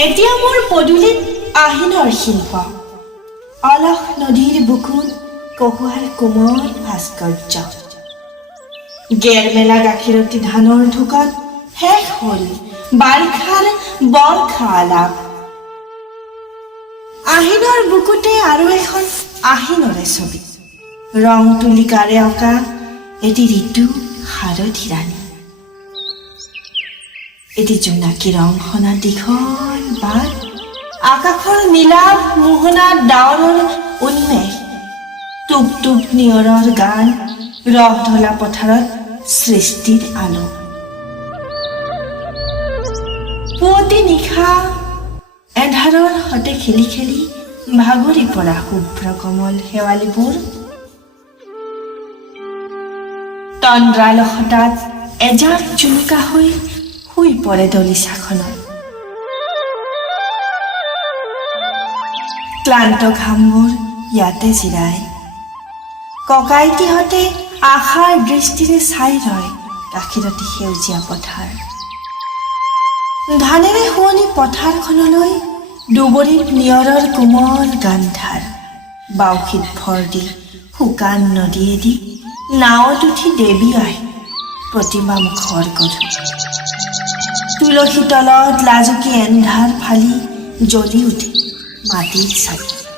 এতিয়া মোৰ পদূলিত আহিনৰ শিল্প অলস নদীৰ বুকুত কহুৱাৰ কোমল ভাস্কৰ্য গেৰমেলা গাখীৰতী ধানৰ ঢোকত শেষ হ'ল বাৰিষাৰ বৰ্ষা আলাপ আহিনৰ বুকুতে আৰু এখন আহিনৰে ছবি ৰং তুলিকাৰে অঁকা এটি ঋতু হাৰধি ৰাণী এটি জোনাকী ৰং সনা দীঘল বাট আকাশৰ নীলাভ মোহনা ডাৱৰৰ উন্মেষ টুপ টুপ নিয়ৰৰ গান ৰস ঢলা পথাৰত সৃষ্টিৰ আলো পুৱতি নিশা এন্ধাৰৰ সতে খেলি খেলি ভাগৰি পৰা শুভ্ৰ কমল শেৱালিবোৰ তন্দ্ৰালসতাত এজাক জুলুকা হৈ শুই পৰে দলিচাখনত ক্লান্ত ঘামবোৰ ইয়াতে জিৰায় ককাইটিহঁতে আশাৰ দৃষ্টিৰে চাই ৰয় গাখীৰতী সেউজীয়া পথাৰ ধানেৰে শুৱনি পথাৰখনলৈ দুবৰিত নিয়ৰৰ কোমল গান্ধাৰ বাউসীত ভৰ দি শুকান নদীয়েদি নাৱত উঠি দেৱী আই প্ৰতিমা মুখৰ গধূ তুলসী তলত লাজুকী এন্ধাৰ ফালি জ্বলি উঠে মাটিৰ চাকি